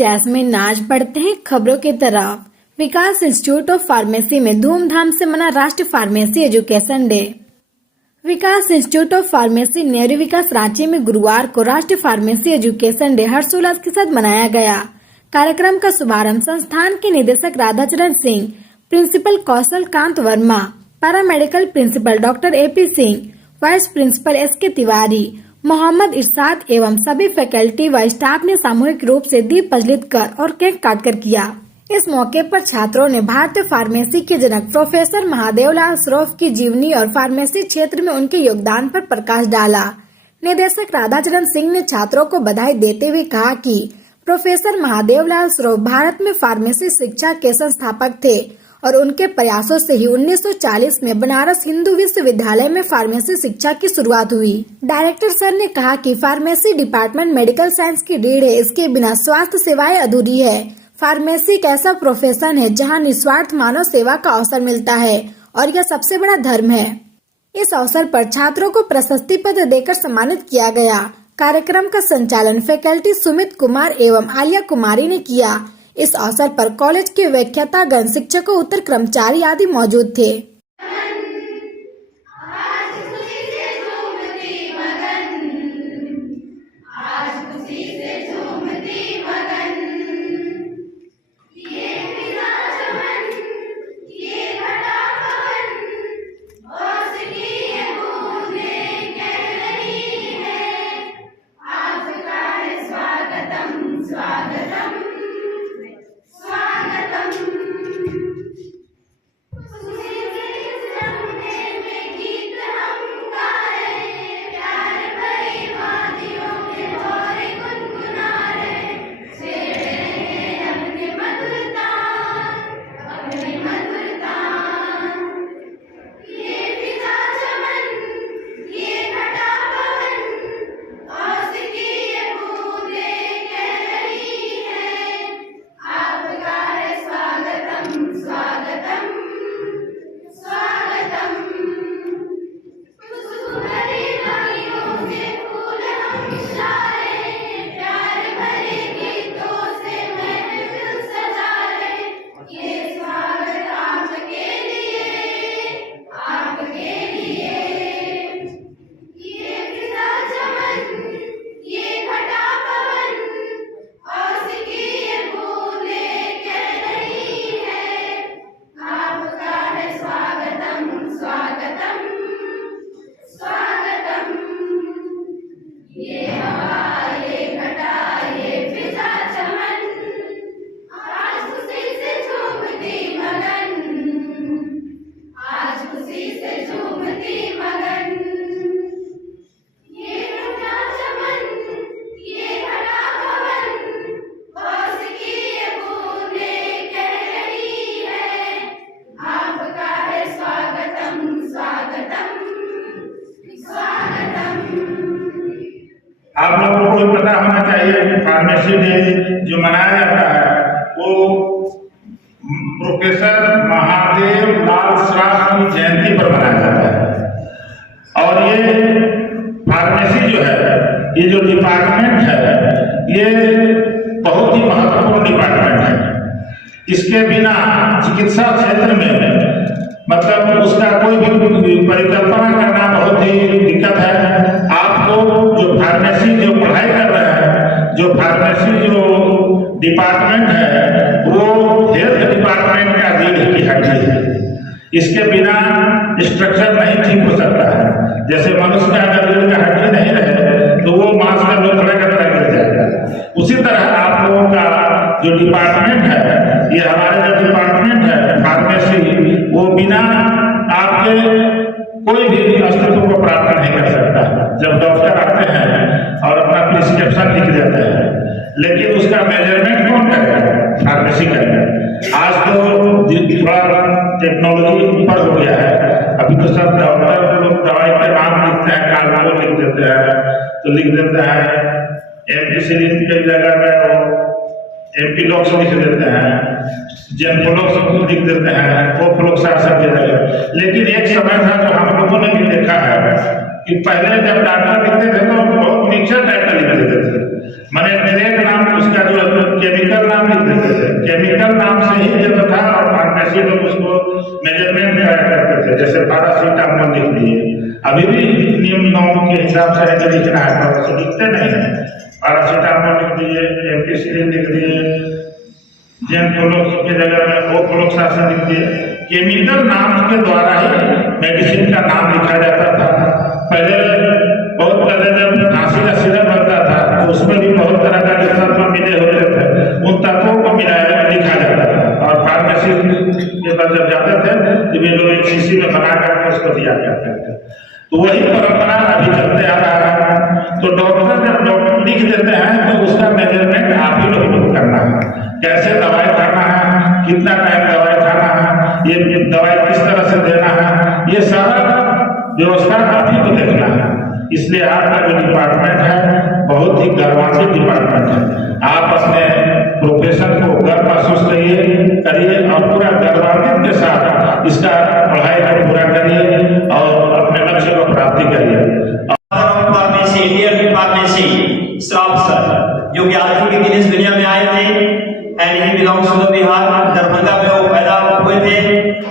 Jasmine नाज बढ़ते हैं खबरों की तरफ। विकास इंस्टीट्यूट ऑफ फार्मेसी में धूमधाम से मना राष्ट्रीय pharmacy education day. Vikas institute of pharmacy Nehru Vikas Ranchi में गुरुवार को राष्ट्रीय फार्मेसी एजुकेशन डे हर्षोल्लास के साथ मनाया गया। कार्यक्रम का शुभारंभ संस्थान के निदेशक Radhacharan Singh, principal Kaushal Kant Verma, paramedical principal doctor AP Singh, vice principal SK Tiwari, Mohammad Irshad एवं सभी फैकल्टी व स्टाफ ने सामूहिक रूप से दीप प्रज्वलित कर और केक काटकर किया। इस मौके पर छात्रों ने भारतीय फार्मेसी के जनक प्रोफेसर महादेवलाल श्रोफ की जीवनी और फार्मेसी क्षेत्र में उनके योगदान पर प्रकाश डाला। निदेशक राधाचरण सिंह ने छात्रों को बधाई देते हुए कहा कि प्रोफेसर महादेवलाल श्रोफ भारत में फार्मेसी शिक्षा के संस्थापक थे और उनके प्रयासों से ही 1940 में बनारस हिंदू विश्वविद्यालय में फार्मेसी शिक्षा की शुरुआत हुई। डायरेक्टर सर ने कहा कि फार्मेसी डिपार्टमेंट मेडिकल साइंस की रीढ़ है, इसके बिना स्वास्थ्य सेवाएं अधूरी है। फार्मेसी एक ऐसा प्रोफेशन है जहां निस्वार्थ मानव सेवा का अवसर मिलता है और यह सबसे बड़ा धर्म है। इस अवसर पर छात्रों को प्रशस्ति पत्र देकर सम्मानित किया गया। कार्यक्रम का संचालन फैकल्टी सुमित कुमार एवं आलिया कुमारी ने किया। इस अवसर पर कॉलेज के व्याख्यातागण, शिक्षकों, उत्तर कर्मचारी आदि मौजूद थे। आप लोगों को पता होना चाहिए कि फार्मेसी डे जो मनाया जाता है वो प्रोफेसर महादेव लाल श्रोफ की जयंती पर मनाया जाता है। और ये फार्मेसी जो है, ये जो डिपार्टमेंट है, ये बहुत ही महत्वपूर्ण डिपार्टमेंट है। इसके बिना चिकित्सा क्षेत्र में मतलब उसका कोई भी परिकल्पना करना बहुत ही दिक्कत है। आपको जो फार्मेसी जो पढ़ाई कर रहे हैं, जो फार्मेसी जो डिपार्टमेंट है, वो हेल्थ डिपार्टमेंट का रीढ़ की हड्डी है। इसके बिना स्ट्रक्चर नहीं ठीक हो सकता है। जैसे मनुष्य का अगर रीढ़ का हड्डी नहीं रहे तो वो मांस का लोथड़ा का तरह गिर जाएगा। उसी तरह आप लोगों का जो डिपार्टमेंट है, ये हमारे जो डिपार्टमेंट है फार्मेसी, वो बिना आपके कोई भी अस्तित्व को प्राप्त नहीं कर सकता। जब डॉक्टर आते हैं और अपना प्रिस्क्रिप्शन लिख देते हैं, लेकिन उसका मेजरमेंट कौन करेगा? फार्मेसी करेगा। आज तो थोड़ा टेक्नोलॉजी ऊपर हो गया है। अभी तो सब डॉक्टर लोग दवाई के नाम लिखते हैं, कार्ड लिख देते हैं, तो लिख देते हैं एम्पिसिलिन की जगह में एम्पिलॉक्स लिख देते हैं, जेनफोलॉक्स लिख देते हैं, कोफ्लोक्सासिन की जगह। लेकिन एक समय था जो हम लोगों ने भी देखा है कि पहले जब डॉक्टर लिखते थे तो बहुत मिक्सर टाइप का लिख देते थे, मैंने डायरेक्ट नाम उसका जो केमिकल नाम लिख देते थे, केमिकल नाम से ही देता था। और फार्मेसी लोग उसको मेजरमेंट करते थे, जैसे पैरासीटामोल लिख दिए। अभी भी नियम नियमों के हिसाब से अगर लिखना है तो लिखते नहीं है, पैरासीटामोल लिख दिए, एम्पिसिलिन लिख दिए, जेनफ्लोक्स की जगह में ओफ्लोक्सासिन लिख दिए। केमिकल नाम के द्वारा ही मेडिसिन का नाम लिखा जाता था। पहले बहुत पहले जब खांसी का सिरप बनता था तो उसमें भी बहुत तरह का जो तत्व मिले होते थे, उन तत्वों को मिलाया लिखा जाता था। और फार्मेसी के पास जब जाते थे तो वे लोग एक शीशी में बना करके उसको दिया करते थे। तो वही परंपरा अभी चलते आ रहा है। तो डॉक्टर जब डॉक्टर लिख देते हैं तो उसका मेजरमेंट आप ही लोगों को करना है, कैसे दवाई खाना है, कितना टाइम दवाई खाना है, ये दवाई किस तरह से देना है, ये सारा व्यवस्था आप ही को देखना है। इसलिए आपका जो डिपार्टमेंट है बहुत ही गौरवान्वित डिपार्टमेंट है। आप अपने प्रोफेशन को गर्व महसूस करिए और पूरा गौरवान्वित के साथ इसका पढ़ाई को पूरा करिए और अपने लक्ष्य को प्राप्ति करिए। फार्मेसी, इंडियन फार्मेसी श्राप सर, जो कि आज ही के दिन इस दुनिया में आए थे, and he belongs to Bihar, Darbhanga में वो पैदा हुए थे।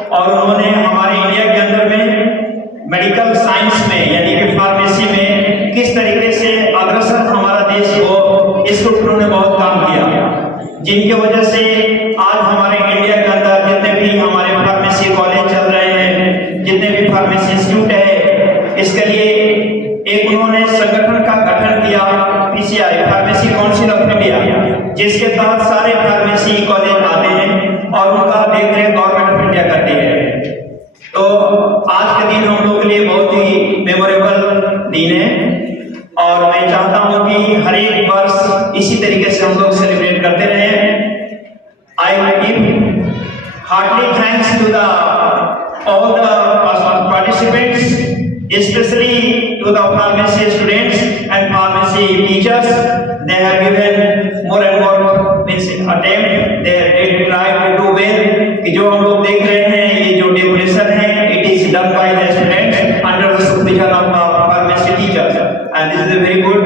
और उन्होंने हमारे इंडिया के अंदर में मेडिकल साइंस में यानी कि फार्मेसी में किस तरीके से अग्रसर हमारा देश हो, इसको उन्होंने बहुत काम किया, जिनकी वजह से आज हमारे इंडिया के अंदर जितने भी हमारे फार्मेसी कॉलेज चल रहे हैं, जितने भी फार्मेसी इंस्टीट्यूट है, इसके लिए एक उन्होंने संगठन का गठन किया, PCI, pharmacy council of India, जिसके तहत सारे फार्मेसी कॉलेज आते हैं और उनका देखरेख गवर्नमेंट ऑफ इंडिया करती है। तो आज के दिन हम लोग के लिए बहुत ही मेमोरेबल दिन है और मैं चाहता हूं कि हर एक वर्ष इसी तरीके से हम लोग सेलिब्रेट करते रहें। I give heartily thanks to the all the participants, especially to the pharmacy students and pharmacy teachers. They have given more and more attempt, they try to do well। कि जो हम लोग देख रहे हैं ये जो डेकोरेशन है, it is done by the students under the supervision of pharmacy teachers, and this is very good,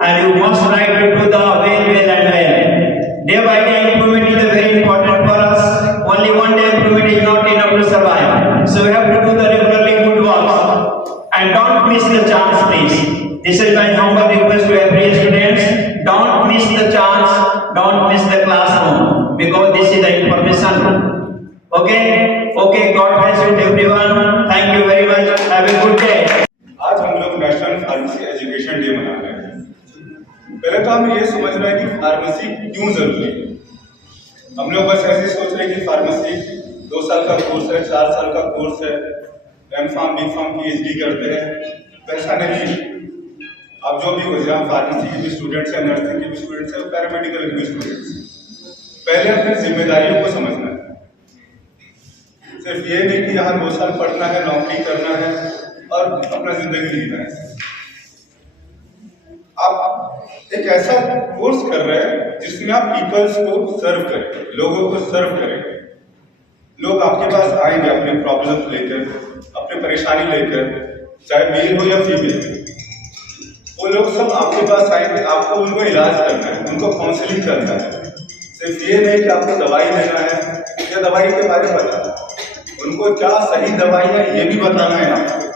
and you must try to do the well and well. Day by day improvement is very important for us. Only one day improvement is not enough to survive, so we have to do the regularly good works and don't miss the chance, please. This is my humble request to every students. Don't miss the chance, don't miss the classroom, because this is the information room. Okay, God bless you everyone. Thank you very much. Have a good day. आज हम लोग national pharmacy education day मना रहे हैं। पहले तो हमें ये समझना है कि फार्मेसी क्यों जरूरी है। हम लोग बस ऐसे सोच रहे हैं कि फार्मेसी 2 साल का कोर्स है, 4 साल का कोर्स है, एम.फार्म, बी.फार्म, पीएचडी करते हैं, वैसा नहीं है। अब जो भी हो जाए, फार्मेसी के भी स्टूडेंट्स हैं, नर्सिंग के भी स्टूडेंट्स हैं, पैरामेडिकल के भी स्टूडेंट्स हैं। पहले अपनी जिम्मेदारियों को समझना है, सिर्फ ये नहीं कि यहाँ 2 साल पढ़ना है, नौकरी करना है और अपना जिंदगी जीना है। आप एक ऐसा कोर्स कर रहे हैं जिसमें आप पीपल्स को सर्व करें, लोगों को सर्व करें। लोग आपके पास आएंगे अपने प्रॉब्लम लेकर, अपनी परेशानी लेकर, चाहे मेल हो या फीमेल, वो लोग सब आपके पास आएंगे। आपको उनको इलाज करना है, उनको काउंसलिंग करना है। सिर्फ ये नहीं कि आपको दवाई देना है या दवाई के बारे में बताना, उनको क्या सही दवाई है ये भी बताना है। आपको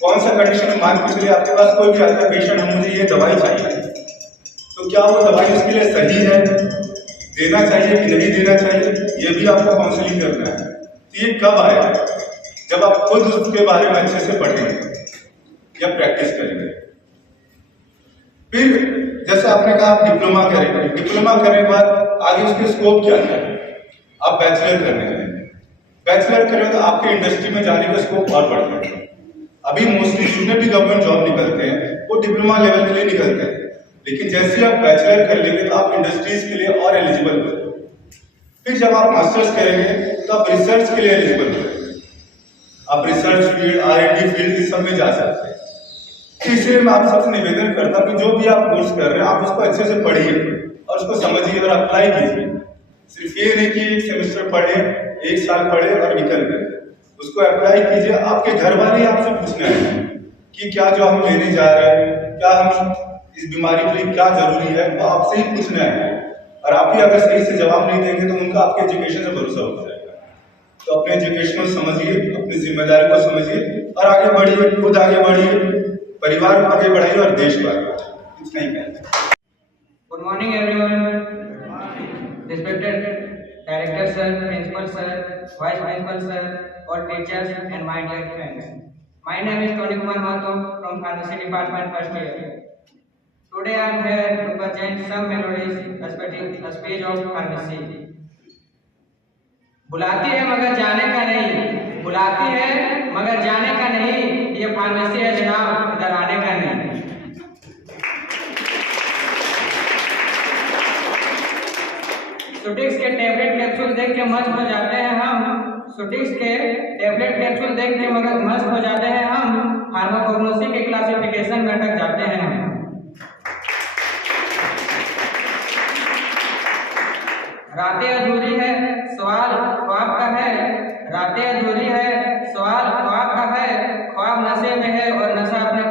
कौन सा कंडीशन में, मान के चलिए आपके पास कोई भी आता है पेशेंट, हम मुझे ये दवाई चाहिए, तो क्या वो दवाई उसके लिए सही है, देना चाहिए कि नहीं देना चाहिए, ये भी आपको काउंसलिंग करना है। तो ये कब आएगा? जब आप खुद उसके बारे में अच्छे से पढ़ेंगे या प्रैक्टिस करेंगे। फिर जैसे आपने कहा आप डिप्लोमा करेंगे, डिप्लोमा करने के बाद आगे उसके स्कोप क्या है, आप बैचलर करने हैं, बैचलर करें तो आपके इंडस्ट्री में जाने का स्कोप और बढ़ जाएगा। अभी मोस्टली जितने भी गवर्नमेंट जॉब निकलते हैं वो डिप्लोमा लेवल के लिए निकलते हैं, लेकिन जैसे आप बैचलर कर लेंगे तो आप इंडस्ट्रीज के लिए और एलिजिबल हो। फिर जब आप मास्टर्स करेंगे तो आप रिसर्च के लिए एलिजिबल हो, आप रिसर्च फील्ड, R&D फील्ड इस सब में जा सकते हैं। इसलिए मैं आप सबसे निवेदन करता हूँ कि जो भी आप कोर्स कर रहे हैं आप उसको अच्छे से पढ़िए और उसको समझिए और अप्लाई कीजिए। सिर्फ ये नहीं कि 1 सेमेस्टर पढ़े, 1 साल पढ़े और निकल गए, उसको अप्लाई कीजिए। आपके घर वाले आपसे पूछने आए कि क्या जो हम लेने जा रहे हैं, क्या हम इस बीमारी के लिए क्या जरूरी है, वो आपसे ही पूछना है। और आप ही अगर सही से जवाब नहीं देंगे तो उनका आपके एजुकेशन से भरोसा उठ जाएगा। तो अपने एजुकेशन को समझिए, अपनी जिम्मेदारी को समझिए और आगे बढ़िए, खुद आगे बढ़िए, परिवार को आगे बढ़ाइए और देश को आगे बढ़ाइए। इतना ही कहना है। Good morning, everyone. Respected Director Sir, Principal Sir, Vice Principal Sir, all teachers, and my dear friends. My name is Tony Kumar Mahato from Pharmacy Department, first year. Today I am here to present some melodies respecting the speech of pharmacy. बुलाती है मगर जाने का नहीं, बुलाती है मगर जाने का नहीं, ये फार्मेसी है जनाब, इधर आने का नहीं। सुटिक्स के टैबलेट कैप्सूल देख के मस्त हो जाते हैं हम, सुटिक्स के टैबलेट कैप्सूल देख के मगर मस्त हो जाते हैं हम, फार्माकोग्नोसी के क्लासिफिकेशन में अटक जाते हैं हम। रातें अधूरी है सवाल ख्वाब का है, रातें अधूरी है सवाल ख्वाब का है, ख्वाब नशे में है और नशा अपने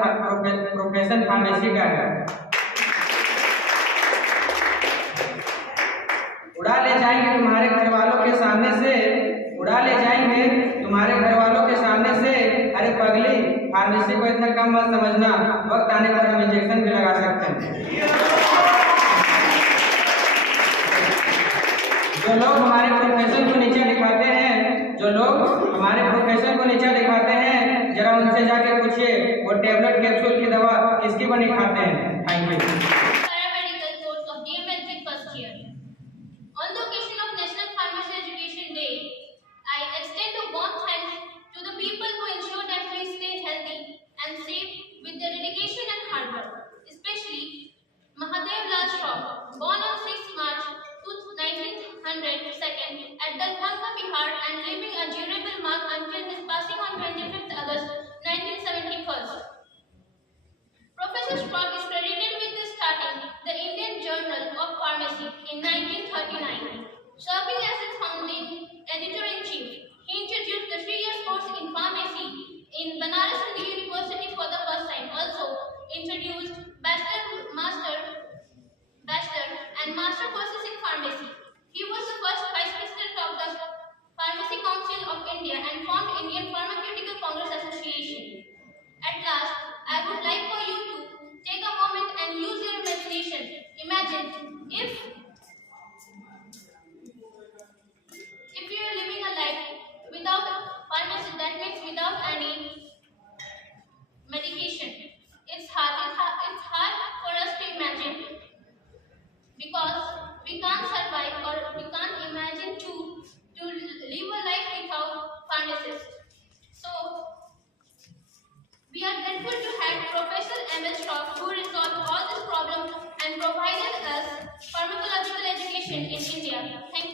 प्रोफेशन फार्मेसी का है। उड़ा ले जाएंगे तुम्हारे घर वालों के सामने से, उड़ा ले जाएंगे तुम्हारे घर वालों के सामने से, अरे पगली फार्मेसी को इतना कम मत समझना, वक्त आने पर हम इंजेक्शन भी लगा सकते हैं। जो लोग हमारे प्रोफेशन को नीचे दिखाते हैं, जो लोग हमारे प्रोफेशन को नीचे दिखाते हैं, जरा उनसे जाके पूछिए वो टेबलेट कैप्सूल की दवा किसकी बनी खाते हैं। Thank you. Paramedical course of DMLT first year. On the occasion of National Pharmacy Education Day, I extend a warm thanks to the people who ensure that we stay healthy and safe with their dedication and hard work, especially Mahadev Lal Shroff, born on 6 March 1902 at Darbhanga, Bihar, and leaving a durable mark until his passing on 25th August 1971. Professor Shroff is credited with starting the Indian Journal of Pharmacy in 1939. Serving as its founding editor-in-chief, he introduced the 3-year course in pharmacy in Banaras Hindu University for the first time. Also introduced bachelor and master courses in pharmacy. He was the first vice president of the Pharmacy Council of India and formed Indian Pharmaceutical Congress Association. At last, I would like for you to take a moment and use your imagination. Imagine if you are living a life without pharmacy, that means without any medication. It's hard for us to imagine because we can't survive or we can't imagine to live a life without pharmacists. So we are grateful to have Professor M.S. Shroff who resolved all these problems and provided us pharmacological education in India. Thank you.